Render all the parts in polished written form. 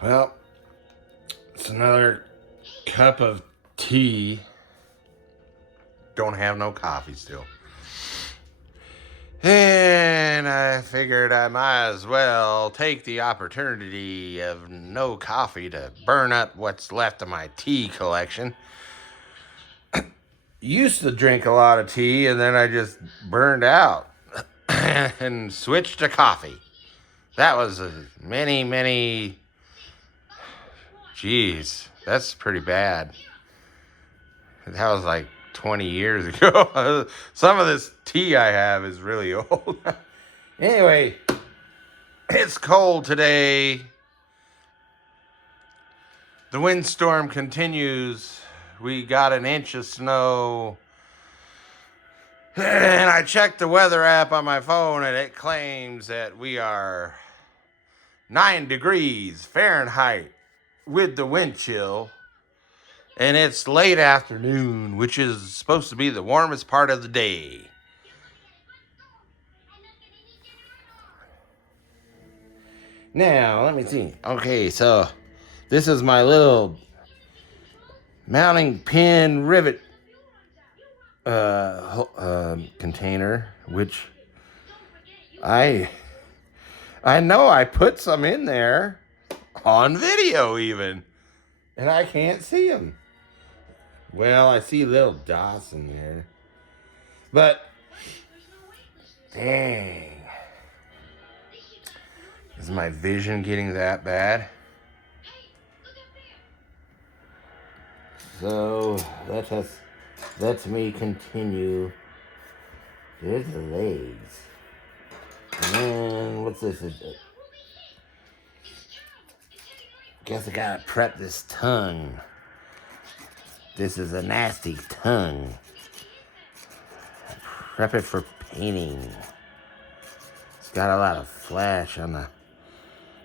Well, it's another cup of tea. Don't have no coffee still. And I figured I might as well take the opportunity of no coffee to burn up what's left of my tea collection. Used to drink a lot of tea and then I just burned out and switched to coffee. That was many, geez, that's pretty bad. That was like 20 years ago. Some of this tea I have is really old. Anyway, it's cold today. The windstorm continues. We got an inch of snow. And I checked the weather app on my phone and it claims that we are 9 degrees Fahrenheit with the wind chill. And it's late afternoon, which is supposed to be the warmest part of the day. Now, let me see. Okay, so this is my little mounting pin rivet container, which I know I put some in there on video even, and I can't see them. Well, I see little dots in there, but dang, is my vision getting that bad? So let me continue. There's the legs. And then what's this? Guess I gotta prep this tongue. This is a nasty tongue. Prep it for painting. It's got a lot of flash on the...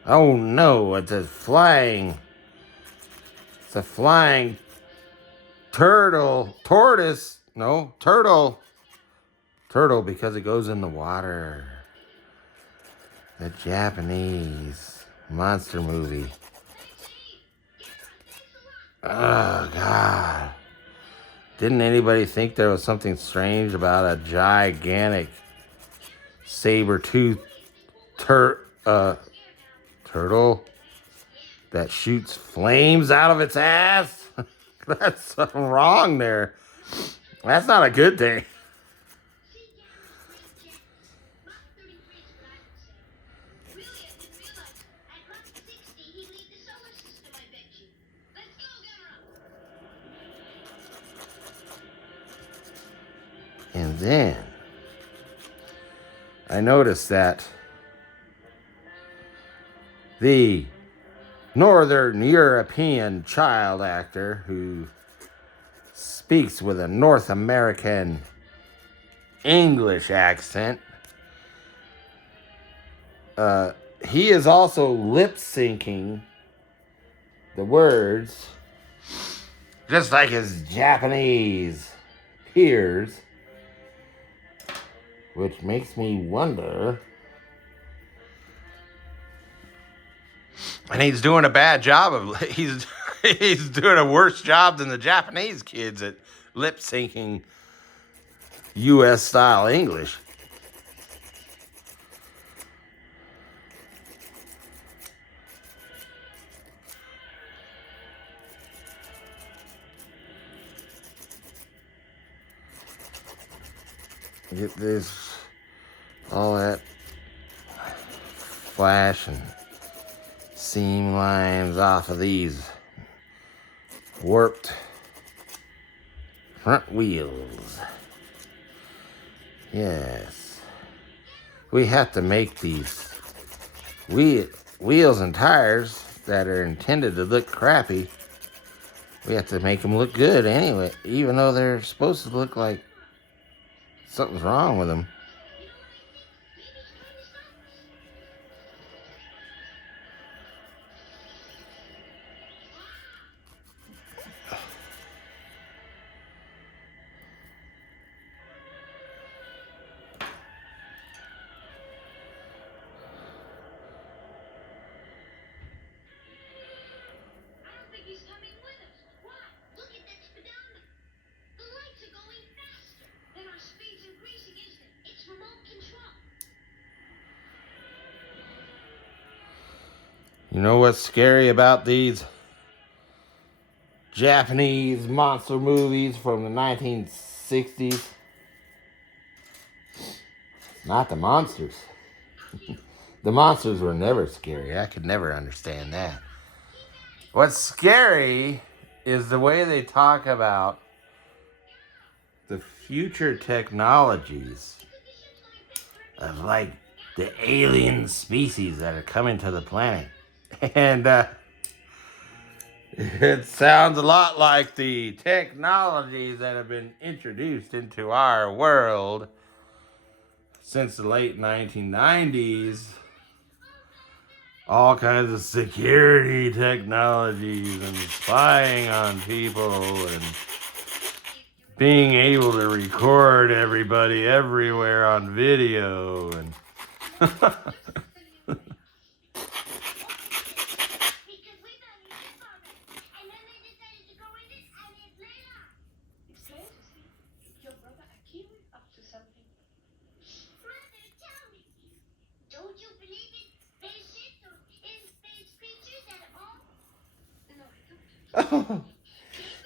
Oh no, it's a flying... It's a flying turtle. Tortoise. No, turtle. Turtle because it goes in the water. The Japanese monster movie. Oh, God. Didn't anybody think there was something strange about a gigantic saber-toothed turtle that shoots flames out of its ass? That's something wrong there. That's not a good thing. And then I noticed that the Northern European child actor who speaks with a North American English accent, he is also lip syncing the words just like his Japanese peers, which makes me wonder. And he's doing a bad job of he's doing a worse job than the Japanese kids at lip syncing US style English. Get this, all that flash and seam lines off of these warped front wheels. Yes, we have to make these wheels and tires that are intended to look crappy. We have to make them look good anyway, even though they're supposed to look like something's wrong with them. You know what's scary about these Japanese monster movies from the 1960s? Not the monsters. The monsters were never scary. I could never understand that. What's scary is the way they talk about the future technologies of like the alien species that are coming to the planet. And it sounds a lot like the technologies that have been introduced into our world since the late 1990s. All kinds of security technologies and spying on people and being able to record everybody everywhere on video and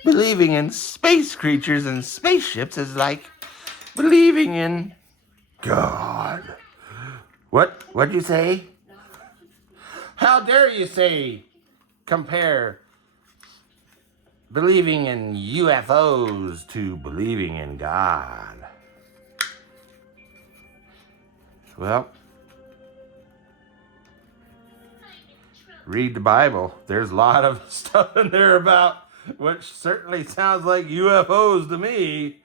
believing in space creatures and spaceships is like believing in God. What'd you say? How dare you compare believing in UFOs to believing in God? Well, read the Bible. There's a lot of stuff in there about which certainly sounds like UFOs to me.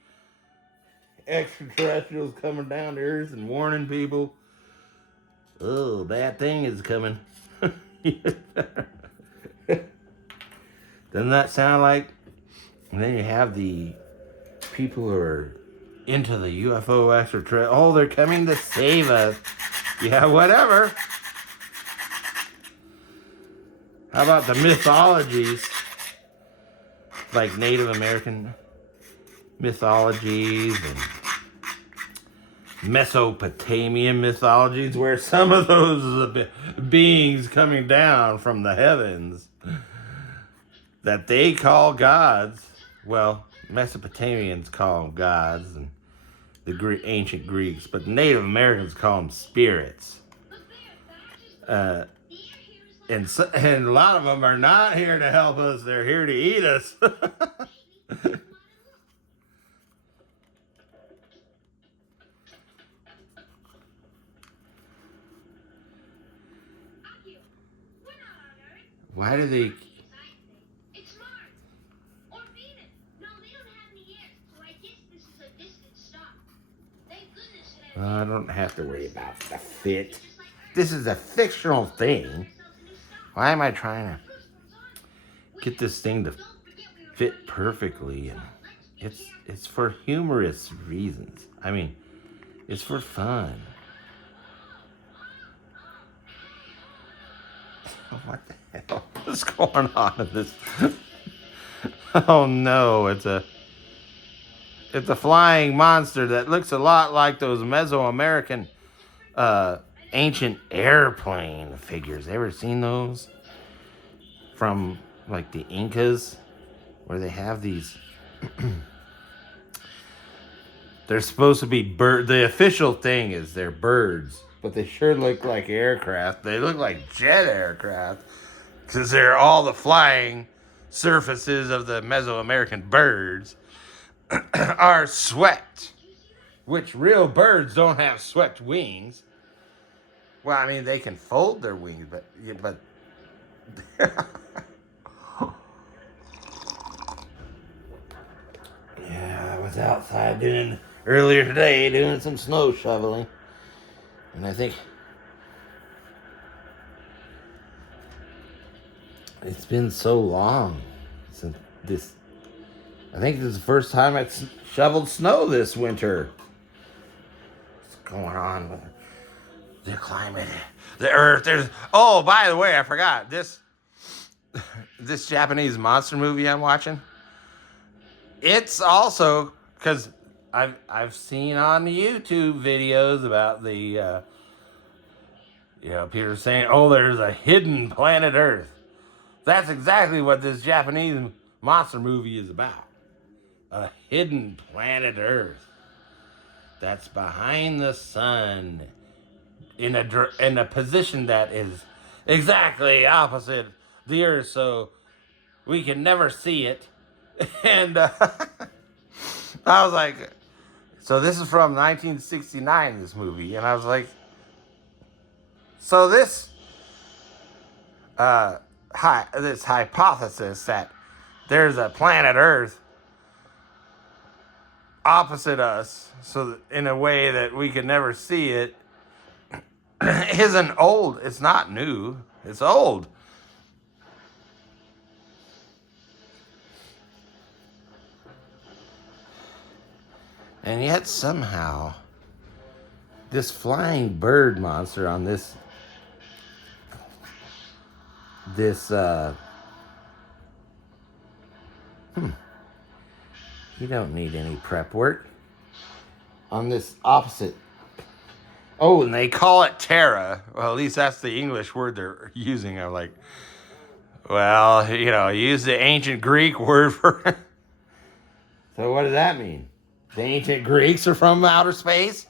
Extraterrestrials coming down to Earth and warning people, oh, bad thing is coming. Doesn't that sound like? And then you have the people who are into the UFO extraterrestrial. Oh, they're coming to save us. Yeah, whatever. How about the mythologies? Like Native American mythologies and Mesopotamian mythologies, where some of those beings coming down from the heavens that they call gods. Well, Mesopotamians call them gods, and the ancient Greeks, but the Native Americans call them spirits. And a lot of them are not here to help us; they're here to eat us. Why do they? I don't have to worry about the fit. This is a fictional thing. Why am I trying to get this thing to fit perfectly? And it's for humorous reasons. I mean, it's for fun. What the hell is going on in this? Oh no, it's a flying monster that looks a lot like those Mesoamerican ancient airplane figures. Ever seen those? From like the Incas, where they have these they're supposed to be the official thing is they're birds, but they sure look like aircraft. They look like jet aircraft because they're all the flying surfaces of the Mesoamerican birds are swept, which real birds don't have swept wings. Well, I mean, they can fold their wings, but yeah, I was outside earlier today doing some snow shoveling, and I think it's been so long since this. I think this is the first time I shoveled snow this winter. What's going on with the climate, the earth? Oh, by the way, I forgot this Japanese monster movie I'm watching. It's also because I've seen on the YouTube videos about the You know, Peter's saying, oh, there's a hidden planet Earth. That's exactly what this Japanese monster movie is about. A hidden planet Earth that's behind the sun in a position that is exactly opposite the Earth, so we can never see it. And I was like, so this is from 1969, this movie, and I was like, so this this hypothesis that there's a planet Earth opposite us, so that in a way that we could never see it, isn't old. It's not new. It's old. And yet somehow, this flying bird monster on this you don't need any prep work. On this opposite. Oh, and they call it Terra. Well, at least that's the English word they're using. I'm like, well, you know, use the ancient Greek word for it. So what does that mean? The ancient Greeks are from outer space?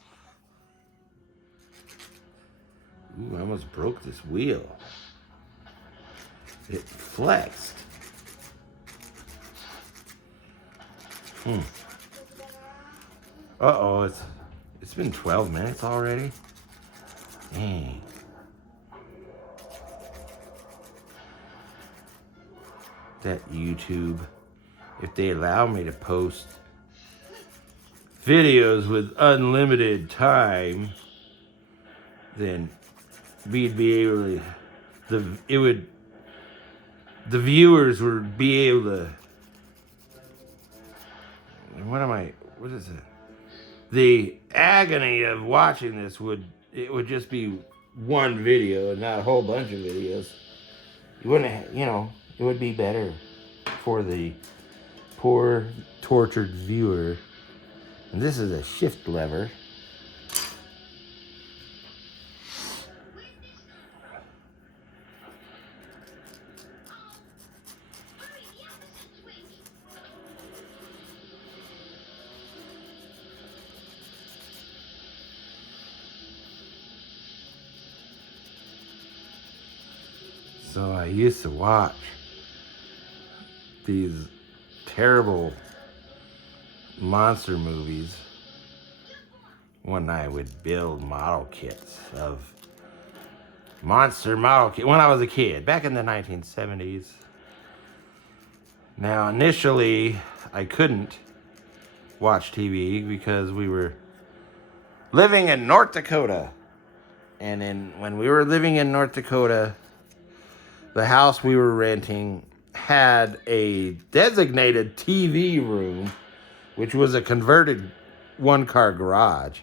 Ooh, I almost broke this wheel. It flexed. Uh-oh, it's been 12 minutes already? Dang. That YouTube, if they allow me to post videos with unlimited time, then we'd be able to, the viewers would be able to, what is it? The agony of watching this would just be one video and not a whole bunch of videos. You wouldn't, you know, it would be better for the poor, tortured viewer. And this is a shift lever. So I used to watch these terrible monster movies when I would build model kits of monster model kit when I was a kid, back in the 1970s. Now, initially, I couldn't watch TV because we were living in North Dakota. And when we were living in North Dakota, the house we were renting had a designated TV room, which was a converted one-car garage.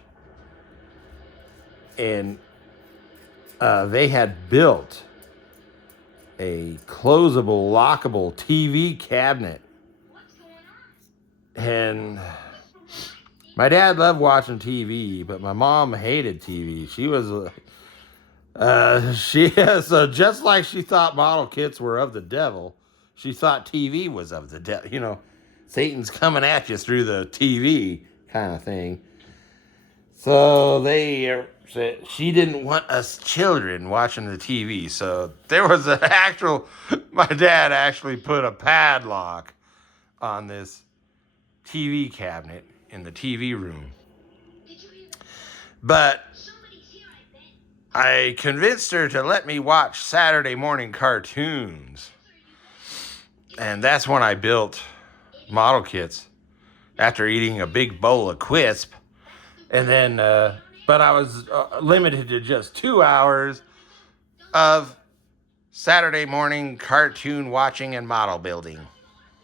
And they had built a closable, lockable TV cabinet. And my dad loved watching TV, but my mom hated TV. She was... so just like she thought model kits were of the devil, she thought TV was of the devil. You know, Satan's coming at you through the TV kind of thing. So they said she didn't want us children watching the TV. So there was my dad actually put a padlock on this TV cabinet in the TV room. But I convinced her to let me watch Saturday morning cartoons. And that's when I built model kits after eating a big bowl of Quisp. And then, but I was limited to just 2 hours of Saturday morning cartoon watching and model building.